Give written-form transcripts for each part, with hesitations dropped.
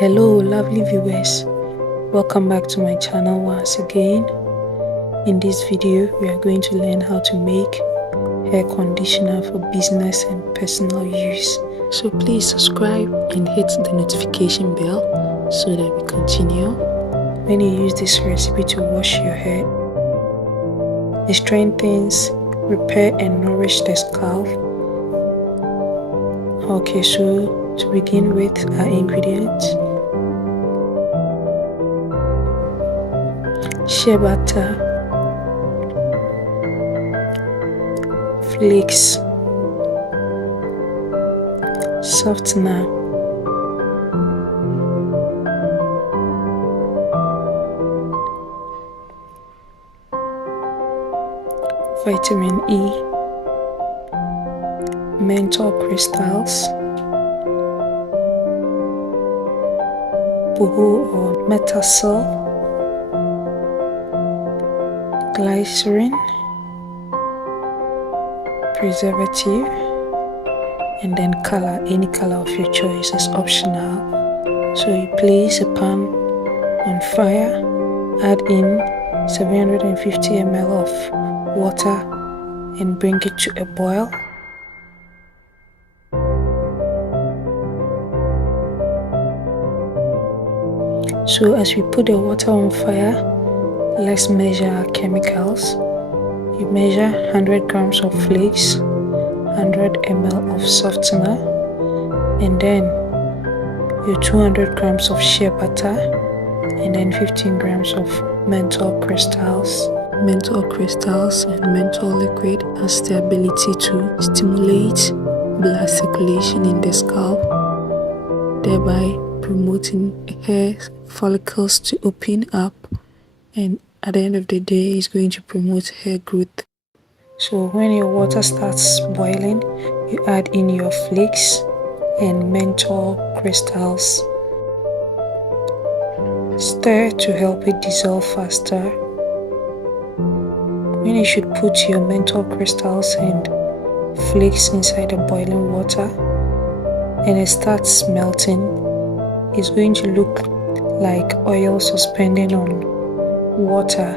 Hello lovely viewers, welcome back to my channel once again. In this video we are going to learn how to make hair conditioner for business and personal use. So please subscribe and hit the notification bell so that we continue. When you use this recipe to wash your hair, it strengthens, repair and nourish the scalp. Okay, so to begin with our ingredients: shea butter, flakes, softener, vitamin E, menthol crystals, boho or Metasil, glycerin, preservative, and then color. Any color of your choice is optional. So you place a pan on fire, add in 750 ml of water and bring it to a boil. So as we put the water on fire, let's measure our chemicals. You measure 100 grams of flakes, 100 ml of softener, and then your 200 grams of shea butter, and then 15 grams of menthol crystals. Menthol crystals and menthol liquid has the ability to stimulate blood circulation in the scalp, thereby promoting hair follicles to open up, and at the end of the day is going to promote hair growth. So when your water starts boiling, you add in your flakes and menthol crystals. Stir to help it dissolve faster. When you should put your menthol crystals and flakes inside the boiling water and it starts melting, it's going to look like oil suspending on water.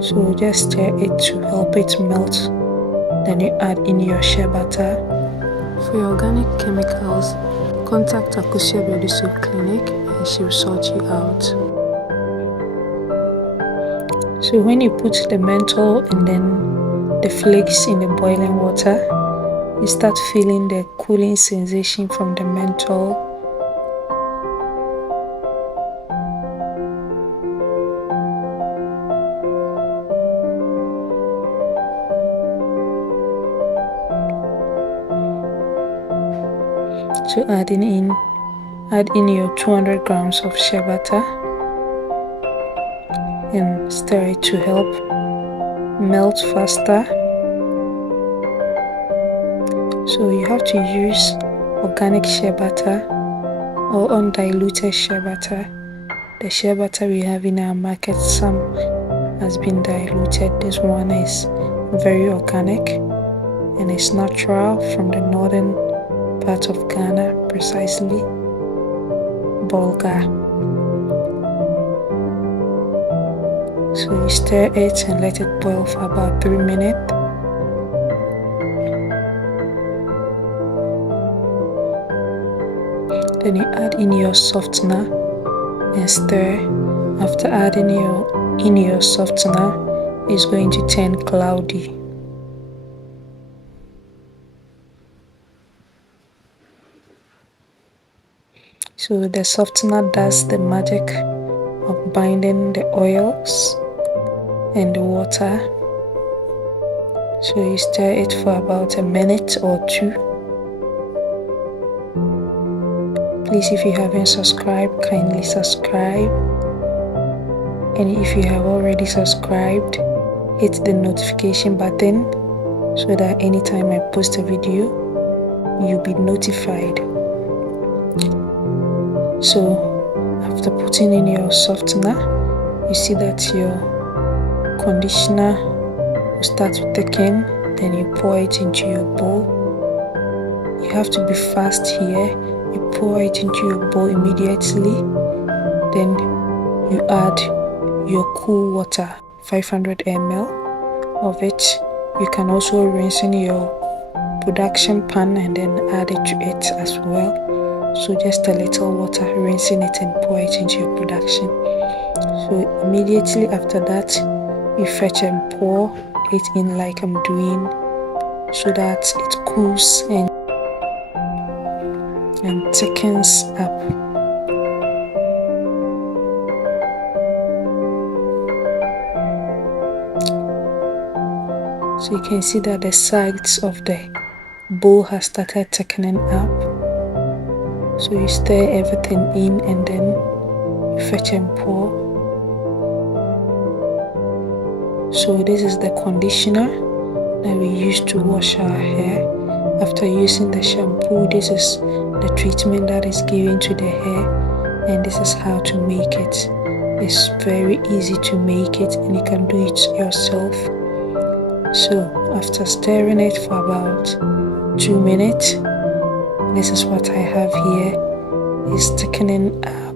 So just stir it to help it melt. Then you add in your shea butter. For your organic chemicals, contact Akosia Body Soap Clinic and she will sort you out. So when you put the menthol and then the flakes in the boiling water, you start feeling the cooling sensation from the menthol. So add in your 200 grams of shea butter and stir it to help melt faster. So you have to use organic shea butter or undiluted shea butter. The shea butter we have in our market, some has been diluted. This one is very organic and it's natural from the northern part of Ghana, precisely Bolga. So you stir it and let it boil for about 3 minutes. Then you add in your softener and stir. After adding your softener, it's going to turn cloudy. So the softener does the magic of binding the oils and the water. So you stir it for about a minute or two. Please, if you haven't subscribed, kindly subscribe. And if you have already subscribed, hit the notification button so that anytime I post a video, you'll be notified. So after putting in your softener, you see that your conditioner will start to thicken. Then you pour it into your bowl. You have to be fast here. You pour it into your bowl immediately. Then you add your cool water, 500 ml of it. You can also rinse in your production pan and then add it to it as well. So just a little water, rinsing it and pour it into your production. So immediately after that, you fetch and pour it in like I'm doing, so that it cools and thickens up. So you can see that the sides of the bowl has started thickening up. So you stir everything in and then you fetch and pour. So this is the conditioner that we use to wash our hair. After using the shampoo, this is the treatment that is given to the hair, and this is how to make it. It's very easy to make it and you can do it yourself. So after stirring it for about 2 minutes, this is what I have here. It's thickening up.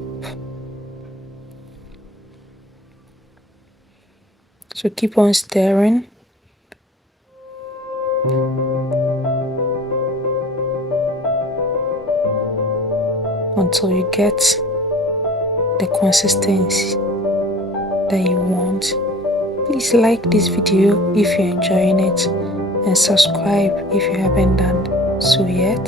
So keep on stirring. Until you get the consistency that you want. Please like this video if you're enjoying it and subscribe if you haven't done so yet.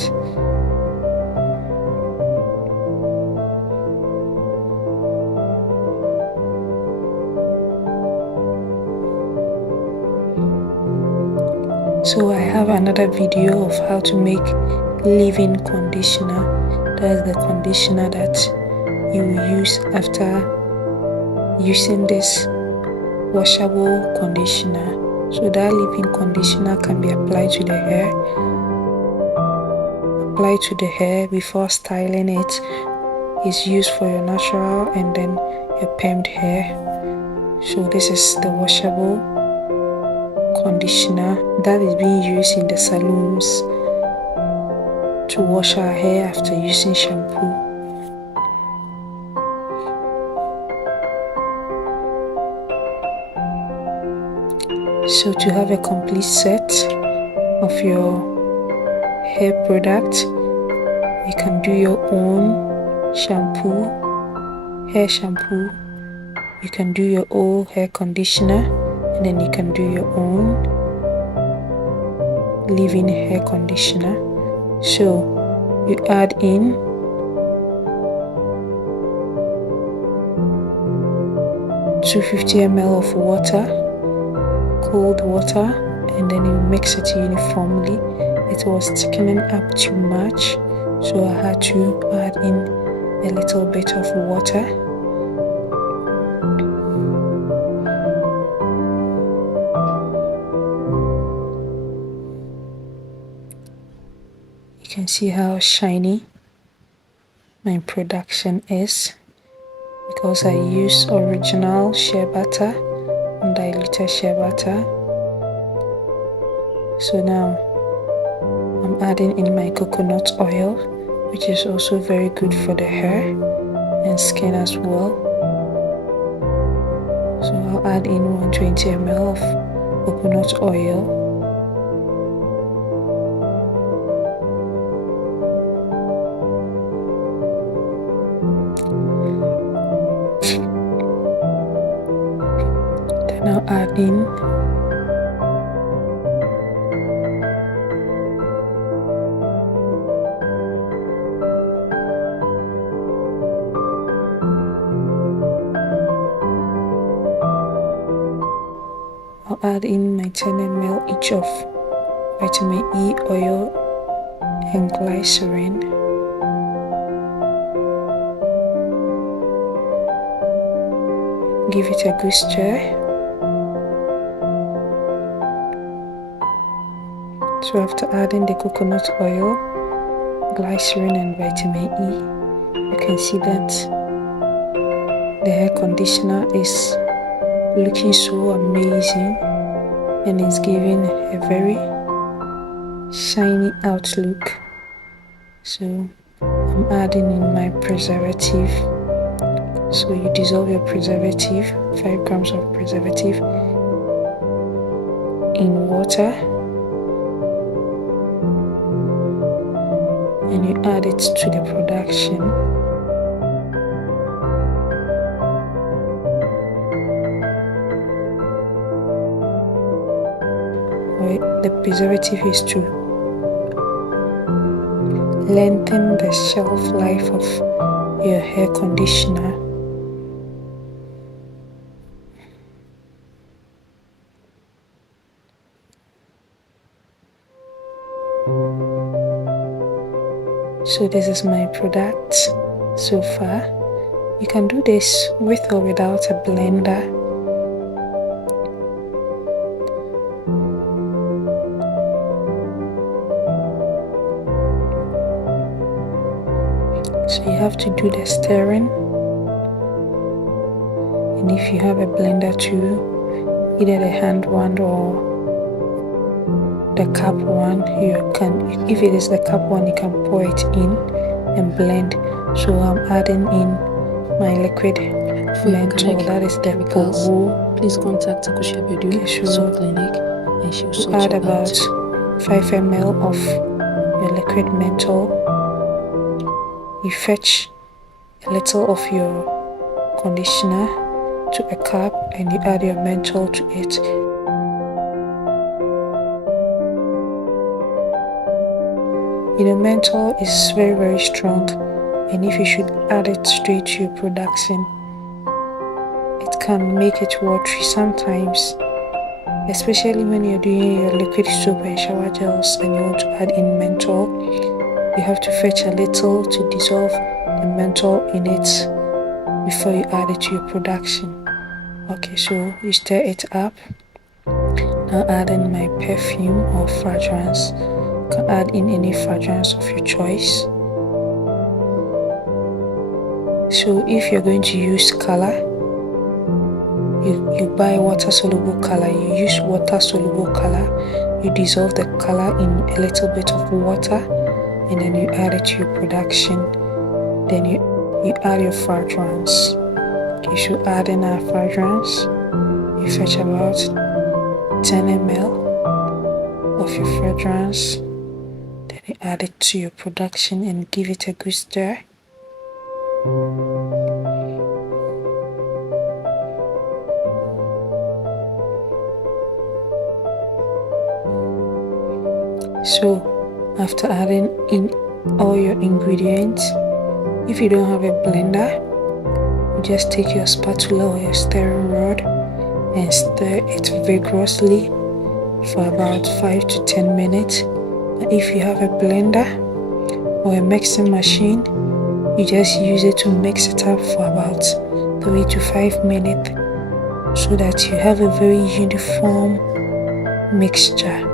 So I have another video of how to make leave-in conditioner. That is the conditioner that you will use after using this washable conditioner. So that leave-in conditioner can be applied to the hair. Apply to the hair before styling it. It's used for your natural and then your permed hair. So this is the washable conditioner that is being used in the salons to wash our hair after using shampoo. So to have a complete set of your hair product, you can do your own shampoo, hair shampoo. You can do your own hair conditioner, and then you can do your own leave-in hair conditioner. So you add in $250 ml of water, cold water, and then you mix it uniformly. It was thickening up too much, so I had to add in a little bit of water. You can see how shiny my production is because I use original shea butter, undiluted shea butter. So now I'm adding in my coconut oil, which is also very good for the hair and skin as well. So I'll add in 120 ml of coconut oil. Then I'll add in my 10 ml each of vitamin E oil and glycerin. Give it a good stir. So after adding the coconut oil, glycerin and vitamin E, you can see that the hair conditioner is looking so amazing and it's giving a very shiny outlook. So I'm adding in my preservative. So you dissolve your preservative, 5 grams of preservative, in water, and you add it to the production. The preservative is to lengthen the shelf life of your hair conditioner. So this is my product so far. You can do this with or without a blender. So you have to do the stirring, and if you have a blender too, either the hand one or the cup one, you can, if it is the cup one, you can pour it in and blend. So I'm adding in my liquid menthol, that is the chemicals. Please contact Akushi Abedu Soap Clinic, and she will sort add you about out. 5 ml of your liquid menthol. You fetch a little of your conditioner to a cup and you add your menthol to it. You know, menthol is very, very strong, and if you should add it straight to your production, it can make it watery sometimes, especially when you're doing your liquid soap and shower gels and you want to add in menthol. You have to fetch a little to dissolve the menthol in it before you add it to your production. Okay, so you stir it up. Now add in my perfume or fragrance. You can add in any fragrance of your choice. So if you're going to use color, you buy water soluble color. You use water soluble color. You dissolve the color in a little bit of water, and then you add it to your production. Then you add your fragrance. Okay, so add in our fragrance. You fetch about 10 ml of your fragrance. Then you add it to your production and give it a good stir. So after adding in all your ingredients, if you don't have a blender, you just take your spatula or your stirring rod and stir it vigorously for about 5 to 10 minutes. And if you have a blender or a mixing machine, you just use it to mix it up for about 3 to 5 minutes so that you have a very uniform mixture.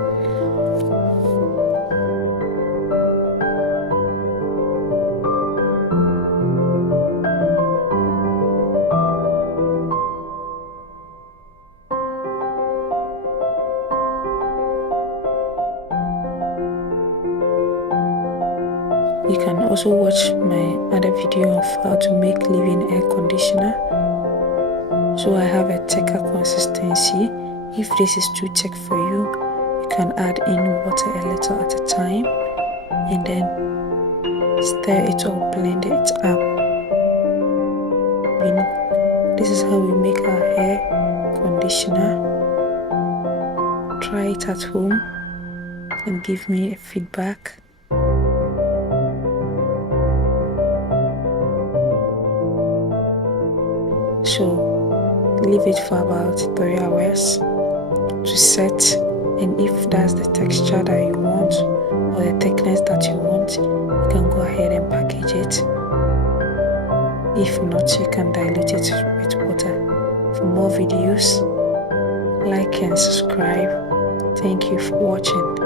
You can also watch my other video of how to make leave-in air conditioner. So I have a thicker consistency. If this is too thick for you, you can add in water a little at a time and then stir it or blend it up. This is how we make our hair conditioner. Try it at home and give me a feedback. So leave it for about 3 hours to set, and if that's the texture that you want or the thickness that you want, you can go ahead and package it. If not, you can dilute it with water. For more videos, like and subscribe. Thank you for watching.